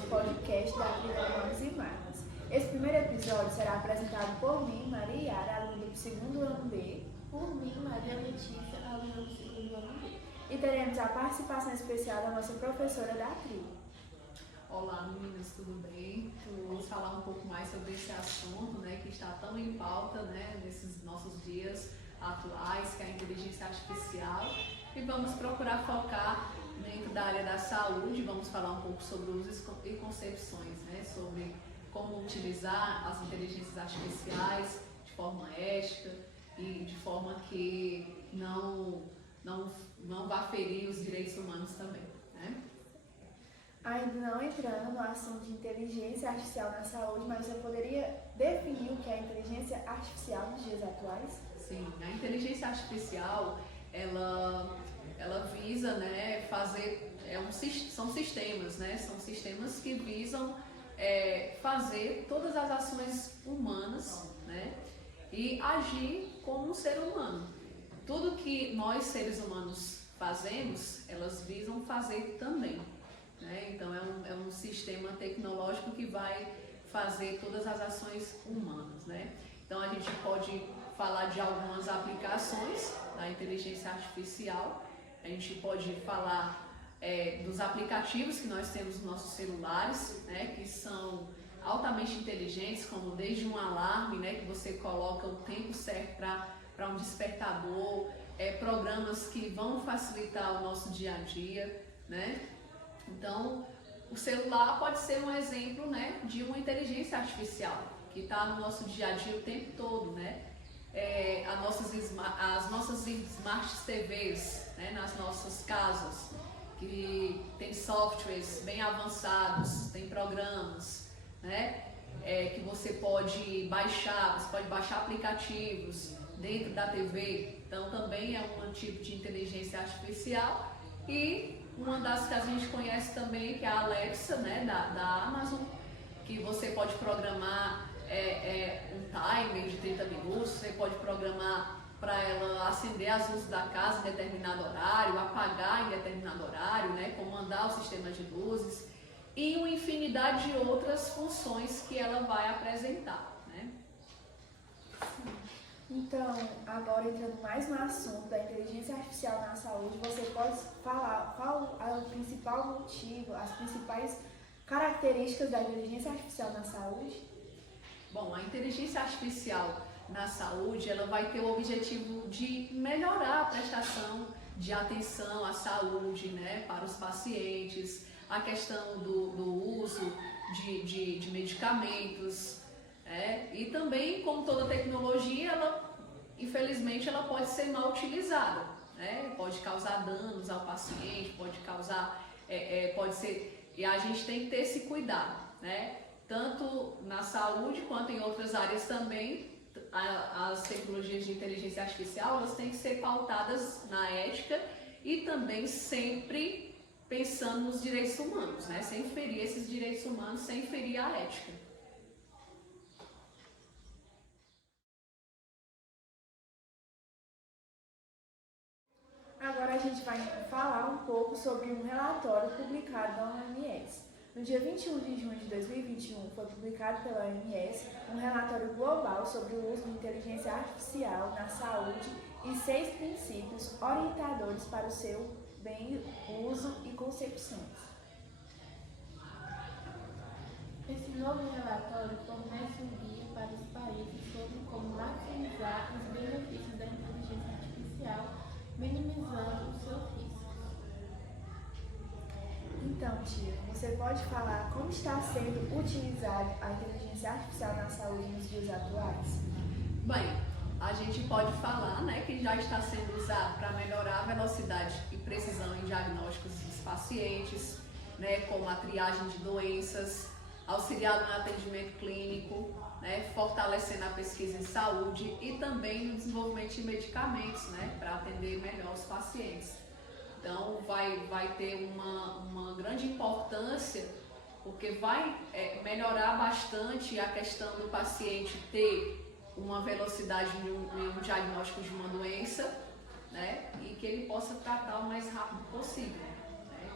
nosso podcast da Trilha Humanos e Máquinas. Esse primeiro episódio será apresentado por mim, Maria Yara, aluna do segundo ano B. Por mim, Maria Letícia, aluna do segundo ano B. E teremos a participação especial da nossa professora da trilha. Olá meninas, tudo bem? Vamos falar um pouco mais sobre esse assunto, que está tão em pauta, nesses nossos dias atuais, que é a inteligência artificial. E vamos procurar focar dentro da área da saúde, vamos falar um pouco sobre usos e concepções, sobre como utilizar as inteligências artificiais de forma ética e de forma que não vá ferir os direitos humanos também. Ainda não entrando no assunto de inteligência artificial na saúde, mas você poderia definir o que é a inteligência artificial nos dias atuais? Sim, a inteligência artificial, ela visa, fazer, são sistemas, são sistemas que visam fazer todas as ações humanas, e agir como um ser humano. Tudo que nós, seres humanos, fazemos, elas visam fazer também. Então é um sistema tecnológico que vai fazer todas as ações humanas. Então a gente pode falar de algumas aplicações da inteligência artificial, a gente pode falar dos aplicativos que nós temos nos nossos celulares, que são altamente inteligentes, como desde um alarme, que você coloca o tempo certo para um despertador, programas que vão facilitar o nosso dia a dia, Então, o celular pode ser um exemplo, de uma inteligência artificial que está no nosso dia a dia o tempo todo, as nossas Smart TVs, nas nossas casas, que tem softwares bem avançados, tem programas, que você pode baixar aplicativos dentro da TV, então também é um tipo de inteligência artificial. E uma das que a gente conhece também, que é a Alexa, da Amazon, que você pode programar um timer de 30 minutos, você pode programar para ela acender as luzes da casa em determinado horário, apagar em determinado horário, comandar o sistema de luzes e uma infinidade de outras funções que ela vai apresentar. Então, agora entrando mais no assunto da inteligência artificial na saúde, você pode falar qual é o principal motivo, as principais características da inteligência artificial na saúde? Bom, a inteligência artificial na saúde, ela vai ter o objetivo de melhorar a prestação de atenção à saúde, para os pacientes, a questão do uso de medicamentos, e também, como toda tecnologia, infelizmente ela pode ser mal utilizada, pode causar danos ao paciente, pode ser, e a gente tem que ter esse cuidado, tanto na saúde quanto em outras áreas também. As tecnologias de inteligência artificial, elas têm que ser pautadas na ética e também sempre pensando nos direitos humanos, sem ferir esses direitos humanos, sem ferir a ética. Agora a gente vai falar um pouco sobre um relatório publicado da OMS. No dia 21 de junho de 2021, foi publicado pela OMS um relatório global sobre o uso de inteligência artificial na saúde e 6 princípios orientadores para o seu bem uso e concepções. Esse novo relatório fornece um guia para os países sobre como maximizar os benefícios da inteligência artificial, minimizando os seus riscos. Então, tia, você pode falar como está sendo utilizada a inteligência artificial na saúde nos dias atuais? Bem, a gente pode falar, que já está sendo usado para melhorar a velocidade e precisão em diagnósticos dos pacientes, como a triagem de doenças, auxiliar no atendimento clínico, fortalecendo a pesquisa em saúde e também no desenvolvimento de medicamentos, para atender melhor os pacientes. Então vai ter uma grande importância, porque vai melhorar bastante a questão do paciente ter uma velocidade em um diagnóstico de uma doença, e que ele possa tratar o mais rápido possível.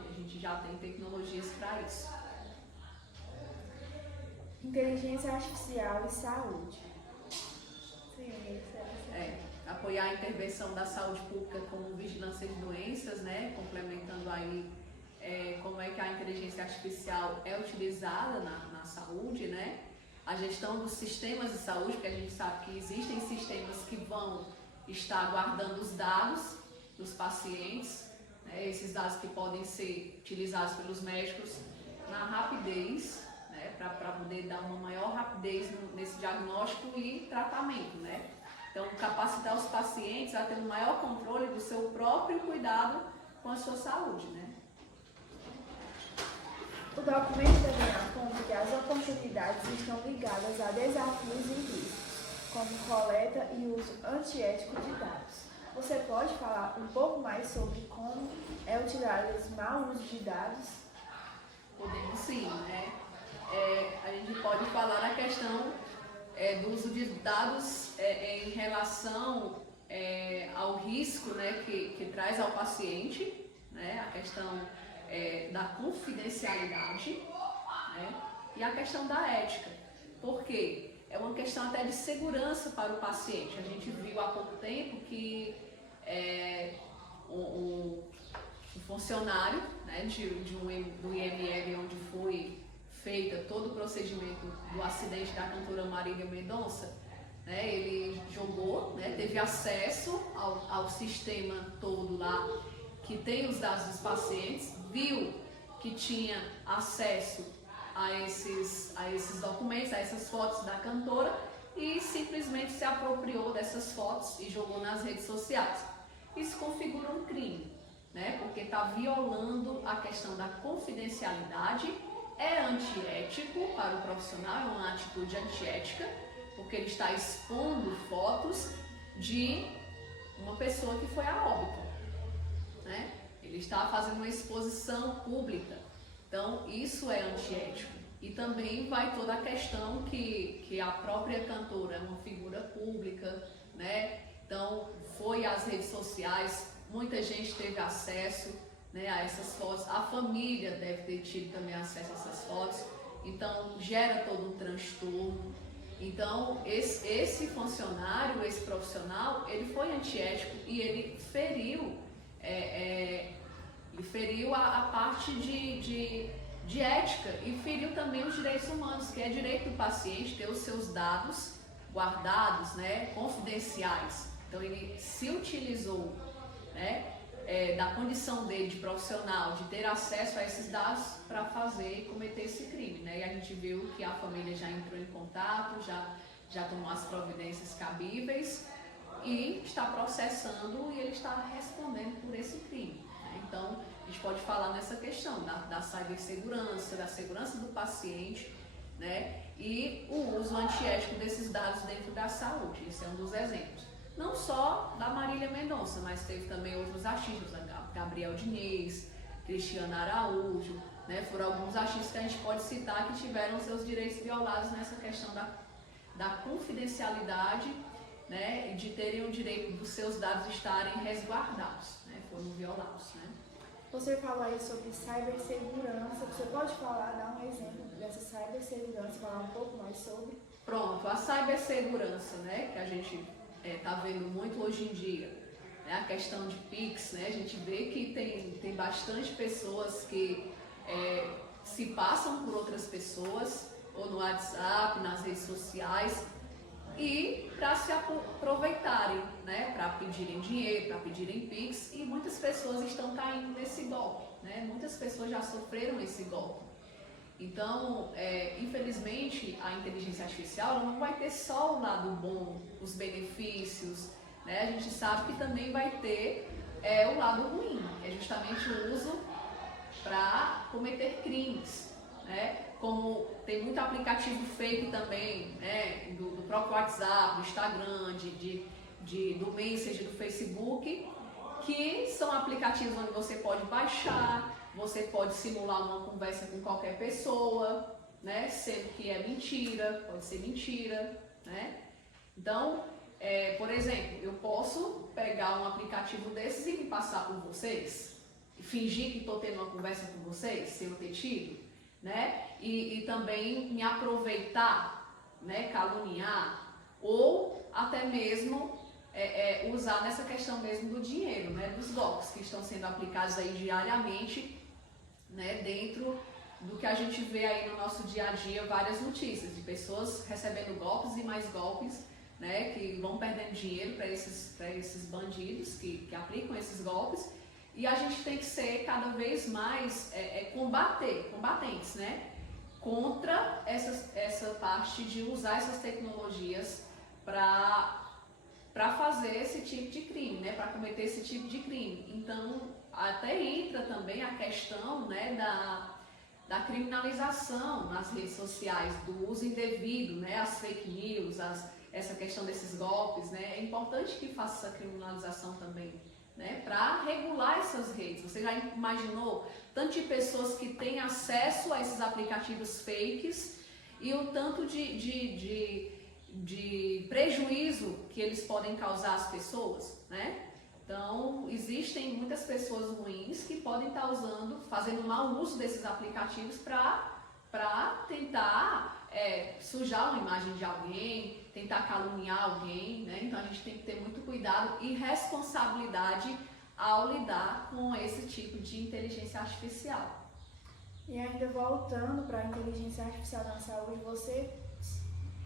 A gente já tem tecnologias para isso. Inteligência artificial e saúde. Sim, Apoiar a intervenção da saúde pública como vigilância de doenças, né? Complementando aí como é que a inteligência artificial é utilizada na saúde, né? A gestão dos sistemas de saúde, porque a gente sabe que existem sistemas que vão estar guardando os dados dos pacientes, né? Esses dados que podem ser utilizados pelos médicos na rapidez, né? Para poder dar uma maior rapidez nesse diagnóstico e tratamento, né? Então, capacitar os pacientes a ter um maior controle do seu próprio cuidado com a sua saúde, né? O documento também aponta que as oportunidades estão ligadas a desafios e riscos, como coleta e uso antiético de dados. Você pode falar um pouco mais sobre como é utilizado esse mau uso de dados? Podemos sim, né? A gente pode falar na questão do uso de dados em relação ao risco, né, que traz ao paciente, né? A questão da confidencialidade, né? E a questão da ética, porque é uma questão até de segurança para o paciente. A gente viu há pouco tempo que um funcionário, né, do IML, onde foi feita todo o procedimento do acidente da cantora Marília Mendonça, né, ele jogou, né, teve acesso ao sistema todo lá que tem os dados dos pacientes, viu que tinha acesso a esses documentos, a essas fotos da cantora e simplesmente se apropriou dessas fotos e jogou nas redes sociais. Isso configura um crime, né? Porque está violando a questão da confidencialidade, é antiético para o profissional, é uma atitude antiética, porque ele está expondo fotos de uma pessoa que foi a óbito, né? Ele está fazendo uma exposição pública, então isso é antiético. E também vai toda a questão que a própria cantora é uma figura pública, né? Então foi às redes sociais, muita gente teve acesso, né, a essas fotos, a família deve ter tido também acesso a essas fotos, então gera todo um transtorno. Então esse funcionário, esse profissional, ele foi antiético e ele feriu a parte de ética e feriu também os direitos humanos, que é direito do paciente ter os seus dados guardados, né, confidenciais. Então ele se utilizou, né, da condição dele de profissional, de ter acesso a esses dados para fazer e cometer esse crime, né? E a gente viu que a família já entrou em contato, já tomou as providências cabíveis e está processando e ele está respondendo por esse crime, né? Então a gente pode falar nessa questão da cibersegurança, da segurança do paciente, né? E o uso antiético desses dados dentro da saúde. Esse é um dos exemplos. Não só da Marília Mendonça, mas teve também outros artistas, Gabriel Diniz, Cristiana Araújo, né? Foram alguns artistas que a gente pode citar que tiveram seus direitos violados nessa questão da confidencialidade, né? E de terem o direito dos seus dados estarem resguardados, né? Foram violados, né? Você falou aí sobre cibersegurança, você pode falar, dar um exemplo dessa cibersegurança, falar um pouco mais sobre? Pronto, a cibersegurança, né? Que a gente está vendo muito hoje em dia, né, a questão de Pix, né, a gente vê que tem bastante pessoas que se passam por outras pessoas, ou no WhatsApp, nas redes sociais, e para se aproveitarem, né, para pedirem dinheiro, para pedirem Pix, e muitas pessoas estão caindo nesse golpe, né, muitas pessoas já sofreram esse golpe. Então, infelizmente, a inteligência artificial ela não vai ter só o lado bom, os benefícios, né? A gente sabe que também vai ter o lado ruim, que é justamente o uso para cometer crimes, né? Como tem muito aplicativo fake também, né? Do próprio WhatsApp, do Instagram, do Messenger, do Facebook, que são aplicativos onde você pode baixar, você pode simular uma conversa com qualquer pessoa, né? Sendo que é mentira, pode ser mentira, né? Então, por exemplo, eu posso pegar um aplicativo desses e me passar por vocês, fingir que estou tendo uma conversa com vocês, sem eu ter tido, né? e também me aproveitar, né, caluniar, ou até mesmo usar nessa questão mesmo do dinheiro, né, dos golpes que estão sendo aplicados aí diariamente, né, dentro do que a gente vê aí no nosso dia a dia, várias notícias de pessoas recebendo golpes e mais golpes, né, que vão perdendo dinheiro para esses bandidos que aplicam esses golpes, e a gente tem que ser cada vez mais combatentes, né, contra essa parte de usar essas tecnologias para fazer esse tipo de crime, né, para cometer esse tipo de crime. Então, até entra também a questão, né, da criminalização nas redes sociais, do uso indevido, né, as fake news, essa questão desses golpes, né, é importante que faça essa criminalização também, né, para regular essas redes. Você já imaginou tanto de pessoas que têm acesso a esses aplicativos fakes e o tanto de prejuízo que eles podem causar às pessoas, né? Então, existem muitas pessoas ruins que podem estar fazendo mau uso desses aplicativos para tentar sujar uma imagem de alguém, tentar caluniar alguém, né? Então, a gente tem que ter muito cuidado e responsabilidade ao lidar com esse tipo de inteligência artificial. E ainda voltando para a inteligência artificial na saúde, você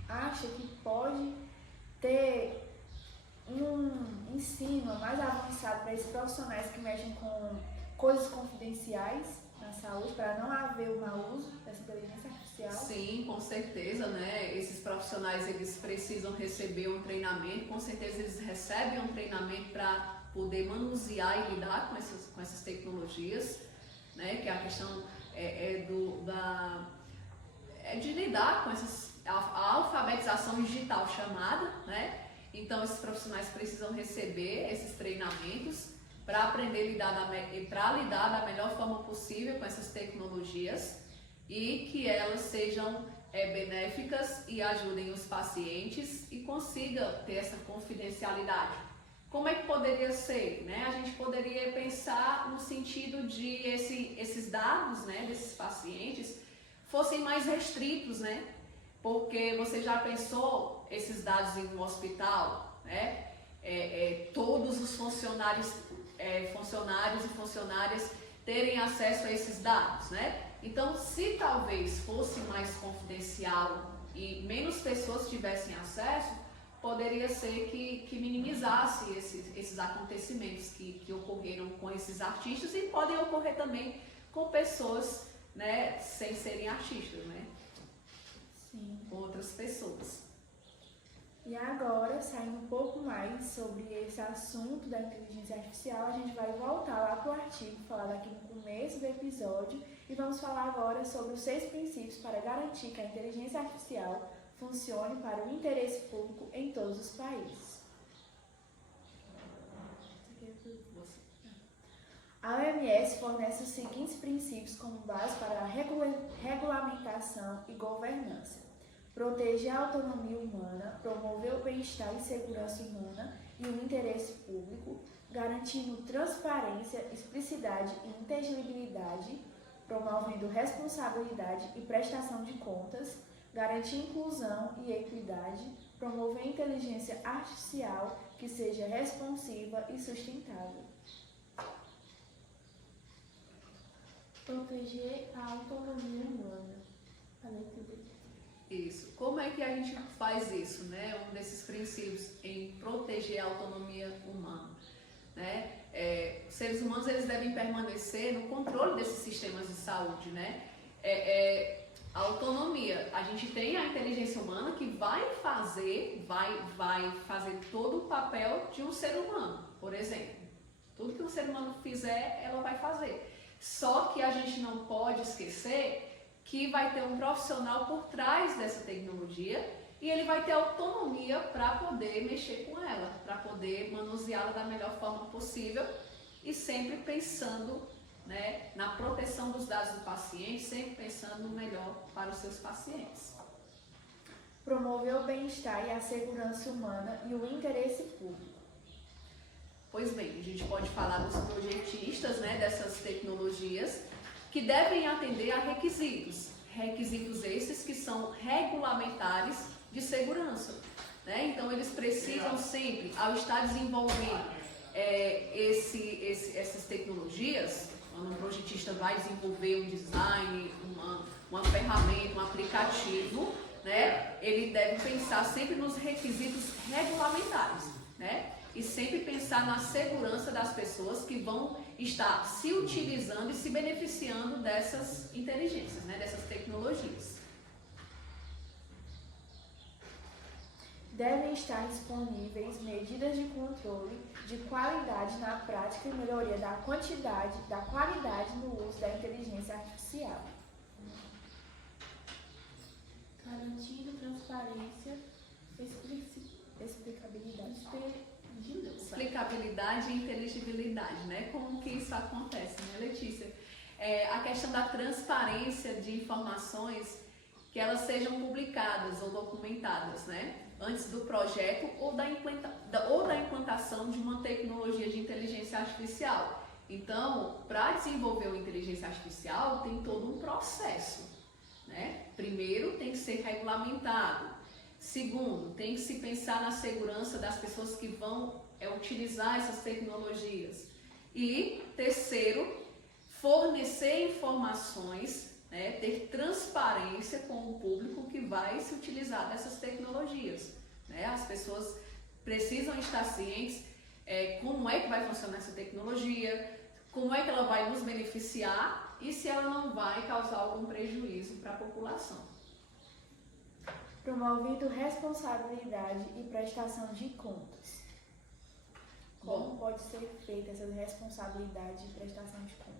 acha que pode ter um ensino mais avançado para esses profissionais que mexem com coisas confidenciais na saúde, para não haver o mau uso dessa inteligência artificial? Sim, com certeza, né? Esses profissionais, eles precisam receber um treinamento, com certeza eles recebem um treinamento para poder manusear e lidar com essas tecnologias, né? Que é a questão de lidar com a alfabetização digital chamada, né? Então, esses profissionais precisam receber esses treinamentos para aprender a lidar da melhor forma possível com essas tecnologias e que elas sejam benéficas e ajudem os pacientes e consiga ter essa confidencialidade. Como é que poderia ser, né? A gente poderia pensar no sentido de esses dados, né, desses pacientes fossem mais restritos, né? Porque você já pensou esses dados em um hospital, né? Todos os funcionários e funcionárias terem acesso a esses dados, né? Então, se talvez fosse mais confidencial e menos pessoas tivessem acesso, poderia ser que minimizasse esses acontecimentos que ocorreram com esses artistas e podem ocorrer também com pessoas, né, sem serem artistas, né? Sim. Com outras pessoas. E agora, saindo um pouco mais sobre esse assunto da inteligência artificial, a gente vai voltar lá para o artigo falado aqui no começo do episódio e vamos falar agora sobre os 6 princípios para garantir que a inteligência artificial funcione para o interesse público em todos os países. A OMS fornece os seguintes princípios como base para a regulamentação e governança: proteger a autonomia humana, promover o bem-estar e segurança humana e o interesse público, garantindo transparência, explicidade e inteligibilidade, promovendo responsabilidade e prestação de contas, garantir inclusão e equidade, promover inteligência artificial que seja responsiva e sustentável. Proteger a autonomia humana. Falei tudo. Isso. Como é que a gente faz isso, né? Um desses princípios em proteger a autonomia humana, né? Seres humanos, eles devem permanecer no controle desses sistemas de saúde, né? A autonomia. A gente tem a inteligência humana que vai fazer todo o papel de um ser humano, por exemplo. Tudo que um ser humano fizer, ela vai fazer. Só que a gente não pode esquecer que vai ter um profissional por trás dessa tecnologia e ele vai ter autonomia para poder mexer com ela, para poder manuseá-la da melhor forma possível e sempre pensando, né, na proteção dos dados do paciente, sempre pensando no melhor para os seus pacientes. Promover o bem-estar e a segurança humana e o interesse público. Pois bem, a gente pode falar dos projetistas, né, dessas tecnologias que devem atender a requisitos requisitos esses que são regulamentares de segurança, né? Então eles precisam sempre, ao estar desenvolvendo essas tecnologias, quando um projetista vai desenvolver um design, uma ferramenta, um aplicativo, né? Ele deve pensar sempre nos requisitos regulamentares, né? E sempre pensar na segurança das pessoas que vão estar se utilizando e se beneficiando dessas inteligências, né? Dessas tecnologias. Devem estar disponíveis medidas de controle de qualidade na prática e melhoria da qualidade no uso da inteligência artificial. Garantindo transparência, explicabilidade e inteligibilidade, né? Como que isso acontece, né, Letícia? A questão da transparência de informações, que elas sejam publicadas ou documentadas, né? Antes do projeto ou da implantação de uma tecnologia de inteligência artificial. Então, para desenvolver uma inteligência artificial, tem todo um processo, né? Primeiro, tem que ser regulamentado. Segundo, tem que se pensar na segurança das pessoas que vão utilizar essas tecnologias. E terceiro, fornecer informações, né, ter transparência com o público que vai se utilizar dessas tecnologias, né? As pessoas precisam estar cientes como é que vai funcionar essa tecnologia, como é que ela vai nos beneficiar e se ela não vai causar algum prejuízo para a população. Promovendo responsabilidade e prestação de contas. Como pode ser feita essa responsabilidade e prestação de contas?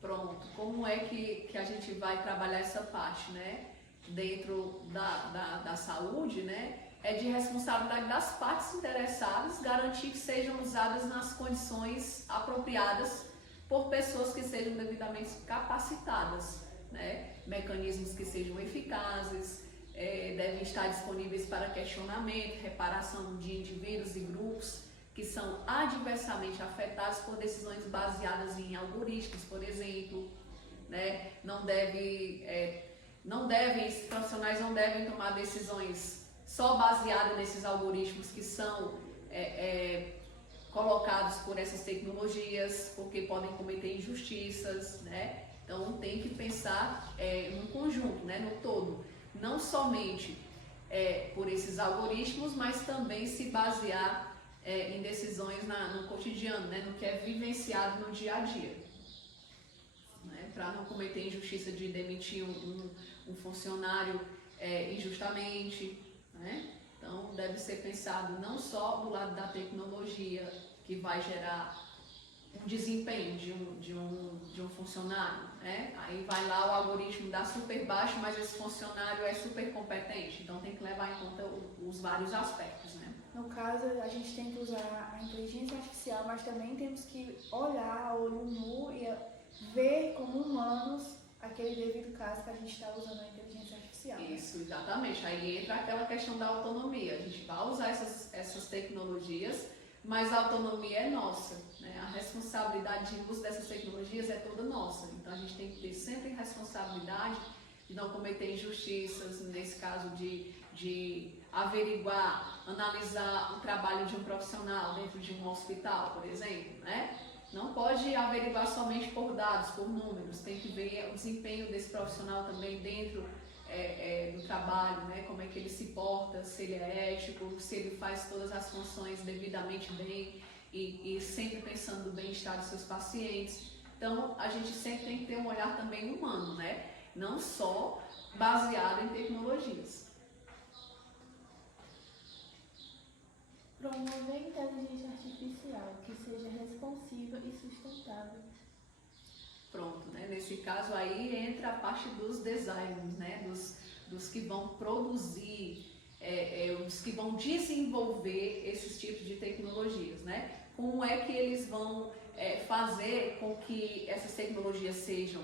Pronto, como é que a gente vai trabalhar essa parte, né? Dentro da saúde, né? É de responsabilidade das partes interessadas garantir que sejam usadas nas condições apropriadas por pessoas que sejam devidamente capacitadas, né? Mecanismos que sejam eficazes, devem estar disponíveis para questionamento, reparação de indivíduos e grupos que são adversamente afetados por decisões baseadas em algoritmos, por exemplo, né? Esses profissionais não devem tomar decisões só baseadas nesses algoritmos que são colocados por essas tecnologias, porque podem cometer injustiças, né? Então tem que pensar num conjunto, né? No todo, não somente por esses algoritmos, mas também se basear em decisões no cotidiano, né, no que é vivenciado no dia a dia, né, para não cometer injustiça de demitir um funcionário injustamente, né? Então deve ser pensado não só do lado da tecnologia que vai gerar um desempenho de um funcionário, né? Aí vai lá o algoritmo dá super baixo, mas esse funcionário é super competente, então tem que levar em conta os vários aspectos, né? No caso, a gente tem que usar a inteligência artificial, mas também temos que olhar a olho nu e ver como humanos aquele devido caso que a gente está usando a inteligência artificial. Isso, exatamente. Aí entra aquela questão da autonomia. A gente vai usar essas tecnologias, mas a autonomia é nossa, né? A responsabilidade de uso dessas tecnologias é toda nossa. Então a gente tem que ter sempre responsabilidade de não cometer injustiças, nesse caso de averiguar, analisar o trabalho de um profissional dentro de um hospital, por exemplo, né? Não pode averiguar somente por dados, por números, tem que ver o desempenho desse profissional também dentro do trabalho, né? Como é que ele se porta, se ele é ético, se ele faz todas as funções devidamente bem e sempre pensando no bem-estar dos seus pacientes. Então, a gente sempre tem que ter um olhar também humano, né? Não só baseado em tecnologias. Promover inteligência artificial que seja responsiva e sustentável. Pronto, né? Nesse caso aí entra a parte dos designers, né? Dos que vão produzir, os que vão desenvolver esses tipos de tecnologias, né? Como é que eles vão fazer com que essas tecnologias sejam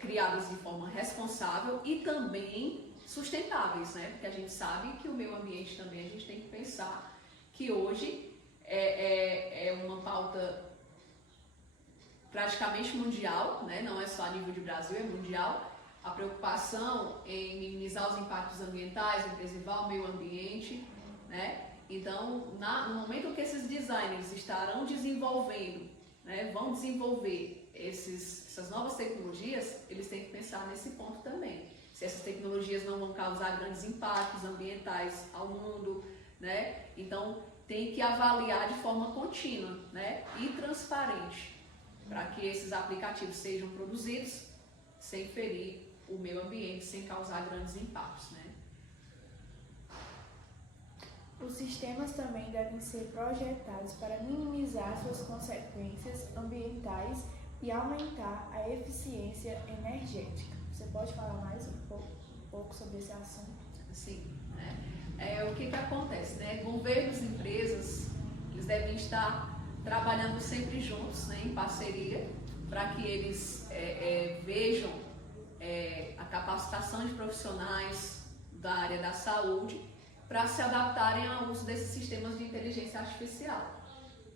criadas de forma responsável e também sustentáveis, né? Porque a gente sabe que o meio ambiente também a gente tem que pensar que hoje é uma pauta praticamente mundial, né? Não é só a nível de Brasil, é mundial, a preocupação em minimizar os impactos ambientais, em preservar o meio ambiente, né? Então, no momento que esses designers estarão desenvolvendo, né, vão desenvolver essas novas tecnologias, eles têm que pensar nesse ponto também. Se essas tecnologias não vão causar grandes impactos ambientais ao mundo, né? Então, tem que avaliar de forma contínua, né, e transparente, para que esses aplicativos sejam produzidos sem ferir o meio ambiente, sem causar grandes impactos, né? Os sistemas também devem ser projetados para minimizar suas consequências ambientais e aumentar a eficiência energética. Você pode falar mais um pouco sobre esse assunto? Sim, né? O que acontece, né? Governos e empresas, eles devem estar trabalhando sempre juntos, né, em parceria, para que eles vejam a capacitação de profissionais da área da saúde para se adaptarem ao uso desses sistemas de inteligência artificial,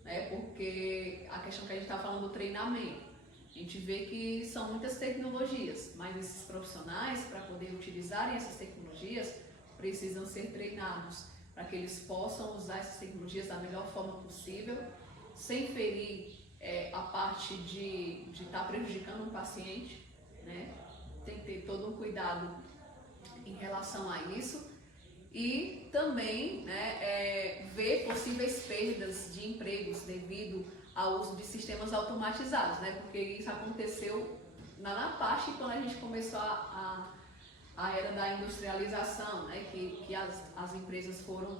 né? Porque a questão que a gente está falando do treinamento, a gente vê que são muitas tecnologias, mas esses profissionais, para poder utilizarem essas tecnologias, precisam ser treinados para que eles possam usar essas tecnologias da melhor forma possível, sem ferir a parte de estar prejudicando um paciente, né? Tem que ter todo um cuidado em relação a isso e também, né, ver possíveis perdas de empregos devido ao uso de sistemas automatizados, né? Porque isso aconteceu na parte quando a gente começou a era da industrialização, né? Que as empresas foram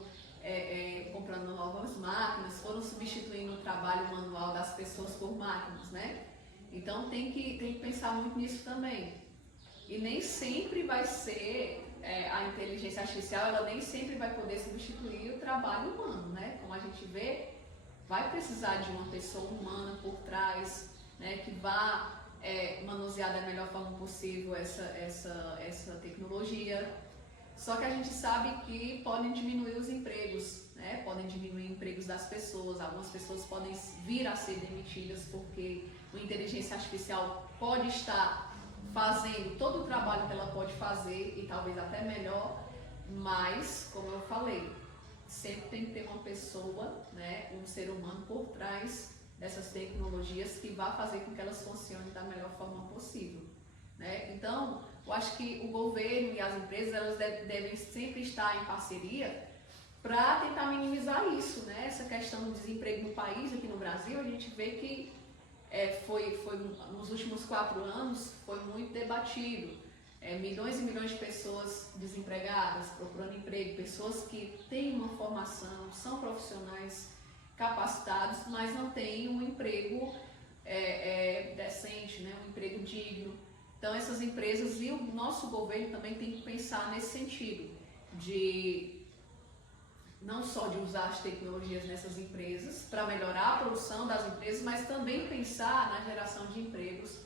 comprando novas máquinas, foram substituindo o trabalho manual das pessoas por máquinas, né? Então tem que pensar muito nisso também. E nem sempre vai ser a inteligência artificial, ela nem sempre vai poder substituir o trabalho humano, né? Como a gente vê, vai precisar de uma pessoa humana por trás, né? Que vá manusear da melhor forma possível essa tecnologia. Só que a gente sabe que podem diminuir os empregos, né? Podem diminuir empregos das pessoas, algumas pessoas podem vir a ser demitidas porque a inteligência artificial pode estar fazendo todo o trabalho que ela pode fazer e talvez até melhor, mas, como eu falei, sempre tem que ter uma pessoa, né, um ser humano por trás dessas tecnologias que vai fazer com que elas funcionem da melhor forma possível, né? Então, eu acho que o governo e as empresas elas devem sempre estar em parceria para tentar minimizar isso, né? Essa questão do desemprego no país, aqui no Brasil, a gente vê que foi nos últimos 4 anos foi muito debatido. Milhões e milhões de pessoas desempregadas, procurando emprego, pessoas que têm uma formação, são profissionais capacitados, mas não têm um emprego decente, né? Um emprego digno. Então essas empresas e o nosso governo também tem que pensar nesse sentido, de não só de usar as tecnologias nessas empresas para melhorar a produção das empresas, mas também pensar na geração de empregos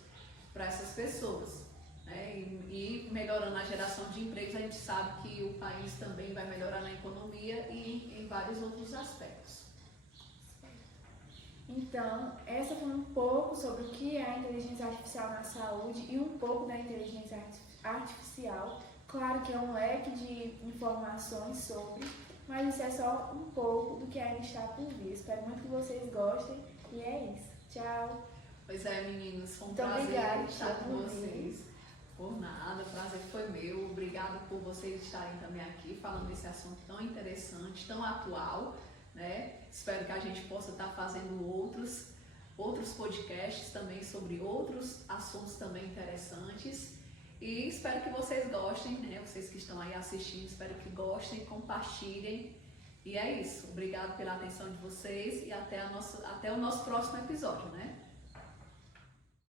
para essas pessoas, né? E melhorando a geração de empregos, a gente sabe que o país também vai melhorar na economia e em vários outros aspectos. Então, essa foi um pouco sobre o que é a inteligência artificial na saúde e um pouco da inteligência artificial. Claro que é um leque de informações sobre, mas isso é só um pouco do que ainda está por vir. Espero muito que vocês gostem e é isso. Tchau! Pois é, meninos, foi um muito prazer obrigada, estar com vocês. Por nada, o prazer foi meu. Obrigada por vocês estarem também aqui falando desse assunto tão interessante, tão atual, né? Espero que a gente possa estar fazendo outros podcasts também sobre outros assuntos também interessantes. E espero que vocês gostem, né? Vocês que estão aí assistindo, espero que gostem, compartilhem. E é isso. Obrigado pela atenção de vocês e até o nosso próximo episódio, né?